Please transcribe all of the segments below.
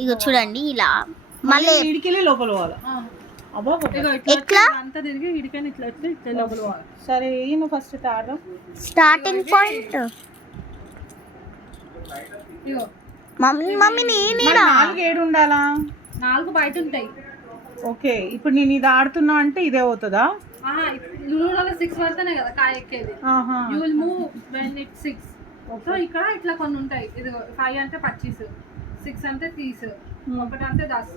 ఇగో చూడండి ఇలా మళ్ళీ ఇడికెళ్ళి లోపల పోవాలి. ఎట్లా అంతా తిరిగి ఇడికని ఇట్లా వచ్చి ఇట్లా లోపల పోవాలి. సరే నువ్వు ఫస్ట్ ఆడడం స్టార్టింగ్ పాయింట్. ఇగో మమ్మీ నేను 4 7 ఉండాలా? 4 బయట ఉంటాయి. ఓకే, ఇప్పుడు నేను ఇది ఆడుతున్నా అంటే ఇదే అవుతుందా? లూడోలో 6 వరకునే కదా కాయ ఎక్కేది. You will move when it 6. So ఇక్కడ ఇట్లా కొన్ని ఉంటాయి. ఇది 5 అంటే 25, 6 అంటే 30, 1 అంటే 10.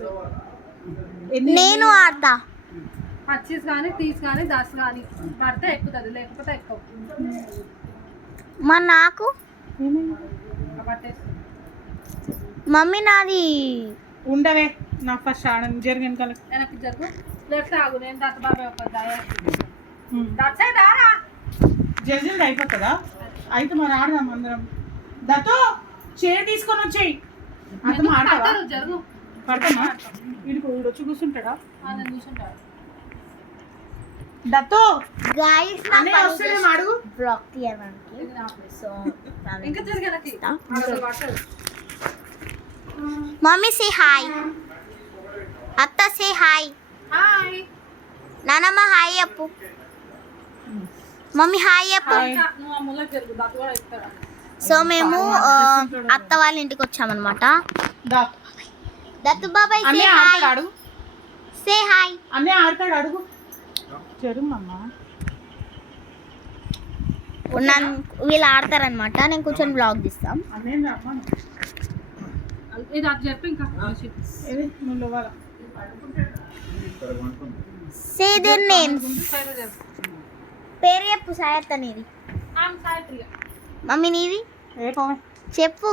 నేను ఆడతా. 25 కానీ 30 కానీ 10 కానీ పడితే ఎక్కుతుంది, లేకపోతే ఎక్కువ. మా నాకు పట్టేసి మమ్మీ నాది ఉండవే, నాకు ఫస్ట్ ఆడని జరిగింది కదా. వెనక్కి జరుగు, లెఫ్ట్ ఆగు. నేను దత్త బాబాయ్ ఒక దారా జల్దీ అయిపోతుందా? అయితే మరి ఆడదాం అందరం. దతో చైర్ తీసుకొని వచ్చేయి. అంత ఆడతావా? జరుగు. పడతామా? వీడికి వచ్చి కూర్చుంటాడా? నేను కూర్చుంటాడు. దతో గైస్ అనే వస్తేనే మాడు బ్లాక్ తీయడానికి. సో ఇంకా జరుగు వెనక్కి. Mummy say hi. అత్త సే హాయ్. హాయ్. నానమ్మ హాయ్ చెప్పు. మమ్మీ హాయ్ చెప్పు. నువ్వు ఆ ముళ్ళకి జరుగు, దత్త కూడా ఎక్కుతాడా. సో మేము అత్త వాళ్ళ ఇంటికి వచ్చామన్నమాట. దత్తు బాబాయ్ సే అనే హాయ్. ఆడతాడు, అడుగు. Say hi. అనే ఆడతాడు, అడుగు. జరుమమ్మ. వీళ్ళు ఆడతారనమాట. నేను కూర్చొని బ్లాగ్ తీస్తాం. అనే రమ్మను. ఇది అది చెప్పి ఇంకా ఏది నువ్వు ఇవ్వాలా? సే దేర్ నేమ్స్. పేరు చెప్పు. సాయత్త నీది. మమ్మీ నీది ఏ పోమే చెప్పు.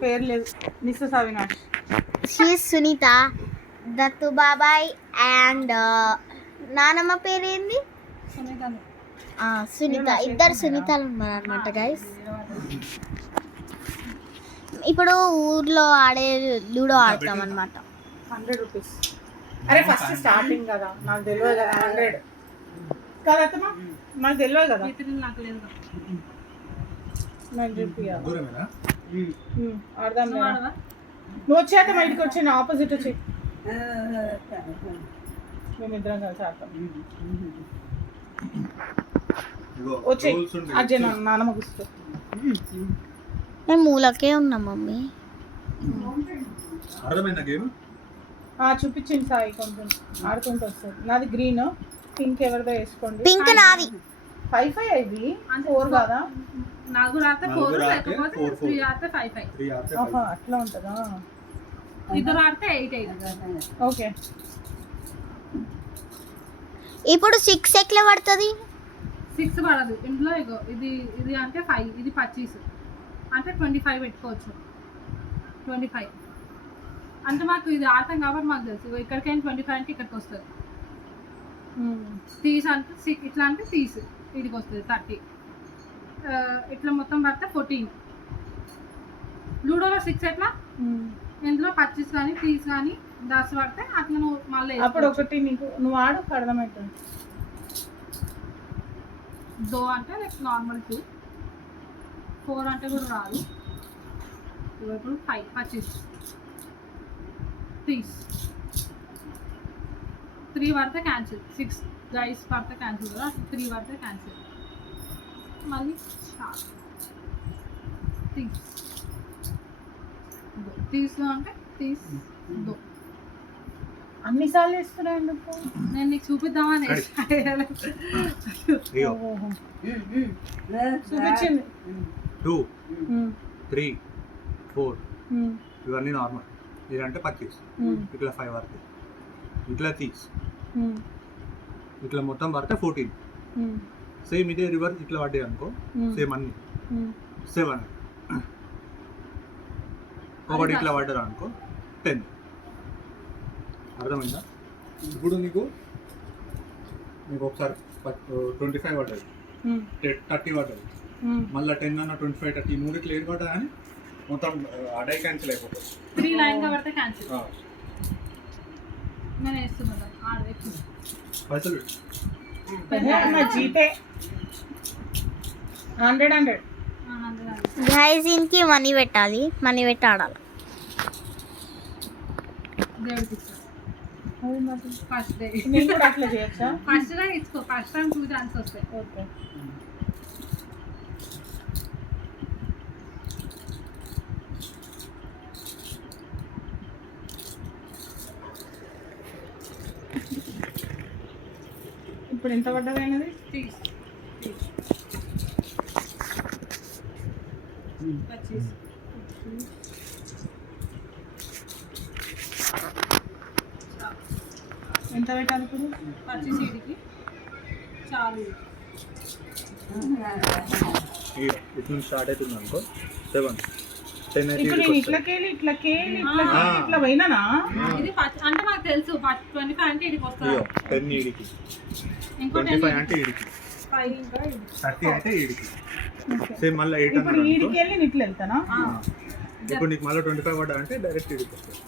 పేరు లేదు. మిస్సెస్ అవినాష్. షీ సునీత. దత్తు బాబాయ్ అండ్ నానమ్మ పేరు ఏంది? సునీత. ఇద్దరు సునీతలు ఉన్నారనమాట గైస్. ఇప్పుడు ఊర్లో ఆడే లూడో ఆడతాం అనమాట. 100 రూపీస్. అరే ఫస్ట్ స్టార్టింగ్ కదా, నాకు తెలియదు కదా. 100 కదా అత్తమ్మా, నాకు తెలియదు కదా. నాకు లేదు. నాకు చూపియాలి. ఆడదాం. నువ్వు వచ్చాక మా ఇంటికి వచ్చి ఆపోజిట్ వచ్చి మేమిద్దరం కలిసి ఆడతాం. వచ్చి అజ్జే నాన్నమ్మ కూర్చో. మేము మూలకే ఉన్నాం మమ్మీ. చూపించింది సాయి, కొంచెం ఆడుకుంటూ వస్తుంది. నాది గ్రీన్, పింక్ ఎవరిదో వేసుకోండి. పింక్ నాది. 5 ఇది 4 కాదా? నాకు రాతే 4, లేకపోతే 3 ఆడితే 5. అట్లా ఉంటుందా? ఇద్దరు ఆడితే 8. ఓకే. ఇప్పుడు 6 ఎట్లా పడుతుంది? 6 పడదు ఇందులో. ఇగో ఇది అంటే 5, ఇది 25 అంటే 25 పెట్టుకోవచ్చు. 25 అంటే మాకు ఇది ఆడతాం కాబట్టి మాకు తెలుసు. ఇక్కడికైనా 25 అంటే ఇక్కడికి వస్తుంది. తీసి అంటే ఇట్లా అంటే తీసి ఇదికి వస్తుంది 30. ఇట్లా మొత్తం పడితే 14. లూడోలో 6 ఎట్లా, ఇందులో 25 కానీ 30 కానీ 10 పడితే అట్లా నువ్వు మళ్ళీ అప్పుడు ఒకటి నీకు నువ్వు ఆడు అర్థమవుతుంది. దో అంటే లైక్ నార్మల్ 2, 4 అంటే కూడా రాదు. ఇప్పుడు 5 25 30 3 పడితే క్యాన్సిల్. 6 గైస్ పడితే క్యాన్సిల్ కదా. 3 పడితే క్యాన్సిల్. మళ్ళీ తీసుకో అంటే తీసుకో. అన్నిసార్లు వేస్తున్నాయి ఎందుకు? నేను నీకు చూపిద్దామని చూపించింది. 2 3 4 ఇవన్నీ నార్మల్. ఇదంటే 25, ఇట్లా 5 వరకు, ఇట్లా 30, ఇట్లా మొత్తం పడితే 14. సేమ్ ఇదే రివర్స్ ఇట్లా పడ్డాయి అనుకో, సేమ్ అన్ని 7. ఒకటి ఇట్లా పడ్డారు అనుకో 10. అర్థమైందా? ఇప్పుడు నీకు ఒకసారి 25 పడ్డది, 30 పడ్డది, మళ్ళీ 10 అన్న 25 30 మూడు క్లియర్ పడ్డా కానీ మొత్తం అడై క్యాన్సిల్ అయిపోతుంది. 3 లైన్గా పడితే క్యాన్సిల్. నేను వేస్తున్నాను పైసలు జీపే 100 గైస్ ఇంకి మనీ పెట్టాలి. మనీ పెట్టి ఆడాలి. దేవుడికి ఇస్తా ఫస్ట్ డే. నేను కూడా అట్లా చేయొచ్చా? ఫస్ట్ డే ఇచ్చుకో, ఫస్ట్ టైం 2 ఛాన్స్ వస్తాయి. ఓకే. ఇప్పుడు ఎంత పడ్డదైనది? తీసి 25. ఎంత పెట్టాలి ఇప్పుడు? 25 ఈడికి చాలు. ఇటు నుంచి స్టార్ట్ అవుతుంది అనుకో 7 10 అయితే ఇప్పుడు నేను ఇట్లకెళ్ళి ఇట్లా పోయినానా? ఇది అంటే నాకు తెలుసు 25 అంటే ఇడికి వస్తుంది. 10 ఈడికి, ఇంకోటి 25 అంటే ఈడికి, 5 ఇంకా 30 అంటే ఈడికి. సేమ్ మళ్ళీ 8 ఇప్పుడు ఈడికి వెళ్ళి ఇట్లా వెళ్తానా? ఇప్పుడు నీకు మళ్ళీ 25 పడ్డా అంటే డైరెక్ట్ ఈడికి వస్తుంది.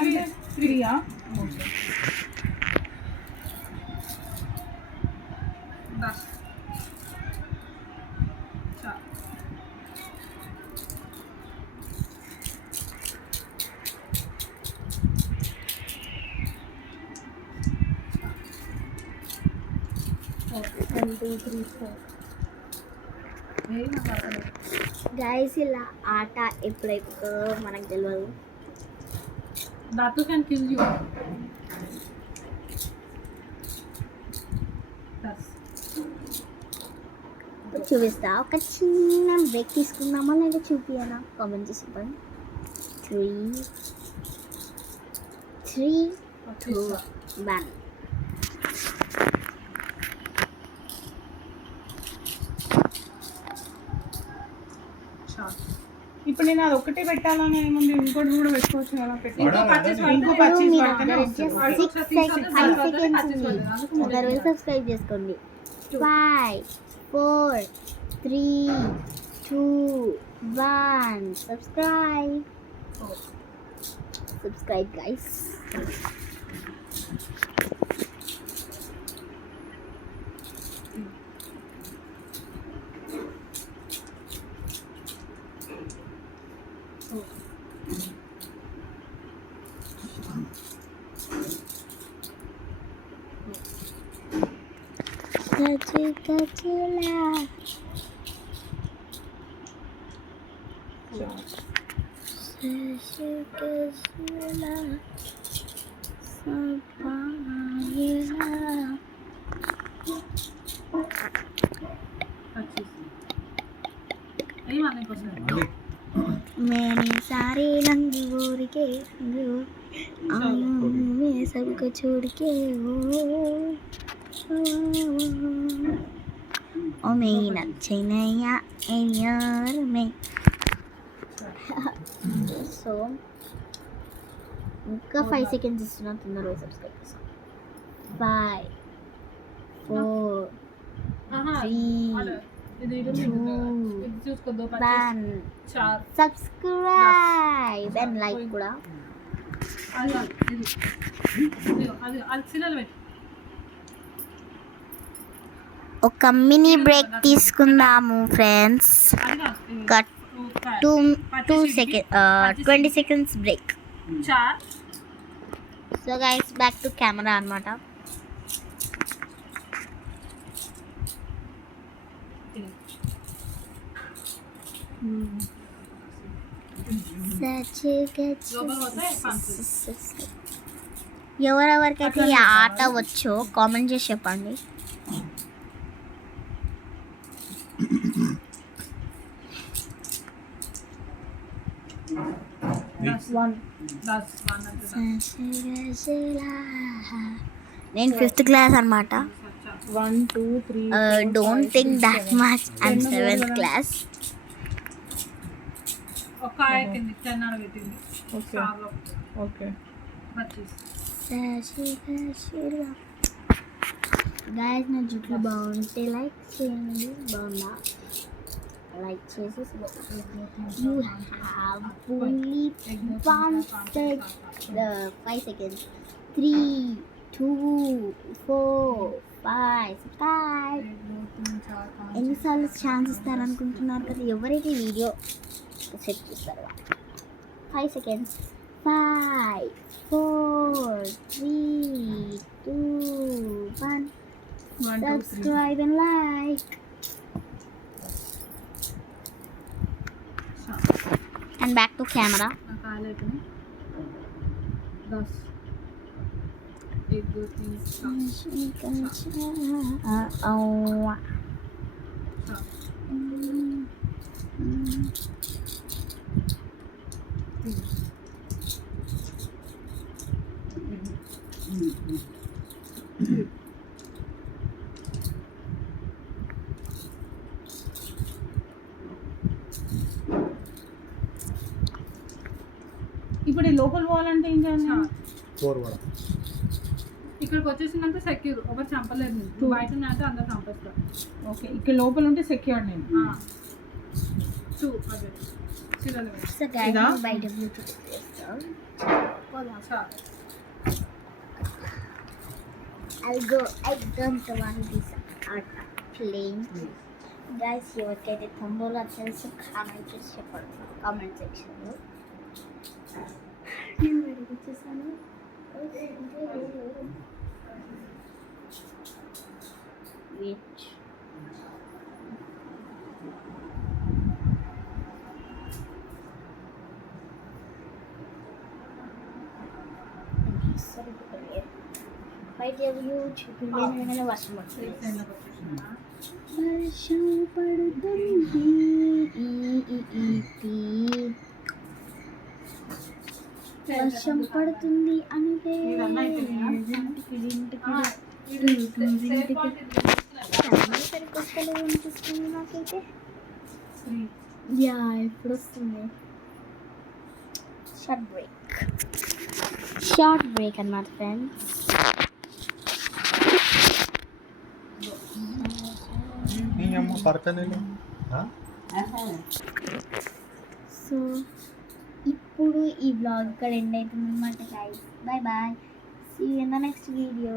అంటే 3యా? బస్ చాలు. గైస్ ఇలా ఆట ఎప్పుడైపోతుందో మనకు తెలియదు. Datu can kill you. That's. చూపిస్తా. ఒక చిన్న బ్రేక్ తీసుకుందామా లేదా చూపియనా? కామెంట్ చేసి చెప్పండి. 3 2 1. ఇప్పుడు నేను అది ఒకటే పెట్టాలని ఏముంది? ఇంకోటి కూడా పెట్టుకోవచ్చు కదా? ఇంకో పర్చేస్ ఇంకో పర్చేస్ పడితేనే వస్తుంది. 5 seconds ఉంది. అందరూ సబ్స్క్రైబ్ చేసుకోండి. 5 4 3 2 1. Subscribe guys. Kacila. Kacila. Sapayila. मैंने सारे रंग बोर के मैं सबको छोड़ के ओ मेरी नच्छे नैया यार में సో ఇంకా 5 seconds ఇస్తున్నా, తొందరగా సబ్స్క్రైబ్ చేసుకోండి. 5 4 3 2 1. సబ్స్క్రైబ్ అండ్ లైక్ కూడా. ఒక మినీ బ్రేక్ తీసుకుందాము friends. 20 seconds break. So guys back to camera అన్నమాట. ఎవరెవరికైతే ఈ ఆట వచ్చో కామెంట్ చేసి చెప్పండి. నేను 5th క్లాస్ అన్నమాట. 1 2 3. Don't think that much. I'm 7th class. ఒక ఆయకింది 10 పెట్టింది. ఓకే. గైస్ నా జుట్లు బాగుంటే లైక్ చేయండి. బాగుందా? లైక్ చేసి యూ హ్యావ్ ఓన్లీ 5 seconds. 3 2, 4, 5, 5. ఎన్నిసార్లు ఛాన్స్ ఇస్తారనుకుంటున్నారు కదా? ఎవరైతే వీడియో సెట్ చేస్తారో 5 seconds. 5, 4, 3, 2, 1. Subscribe and like. And back to camera. నా కాలు అయిపోయినాయి 10 1 2 3 ఇప్పుడు ఈ లోపల పోవాలంటే ఏం చేయాలి? 4 కూడా ఇక్కడికి వచ్చేసిందంటే సెక్యూర్, ఒకటి చంపలేదు నీకు. బయట అంటే అందరు చంపేస్తారు. ఓకే, ఇక్కడ లోపల ఉంటే సెక్యూర్ నేను. 2 అదే చిల్లలు So guys, Ida? by the Bluetooth system. I don't want this art playing. Guys, ఎవరికైతే తొందరలో తెలుసు కామెంట్ చేసి చెప్పండి కామెంట్ సెక్షన్లో. నేను రెడీ వచ్చేసాను. Which చూపించే వర్షం పడుతుంది. వర్షం పడుతుంది వర్షం పడుతుంది అంటే అనిపిస్తుంది నాకైతే. యా, ఇప్పుడు వస్తుంది. షార్ట్ బ్రేక్ అన్నమాట ఫ్రెండ్స్. సో ఇప్పుడు ఈ బ్లాగ్ ఇక్కడ ఎండ్ అవుతుంది అనమాట guys. Bye bye, see you in the next video.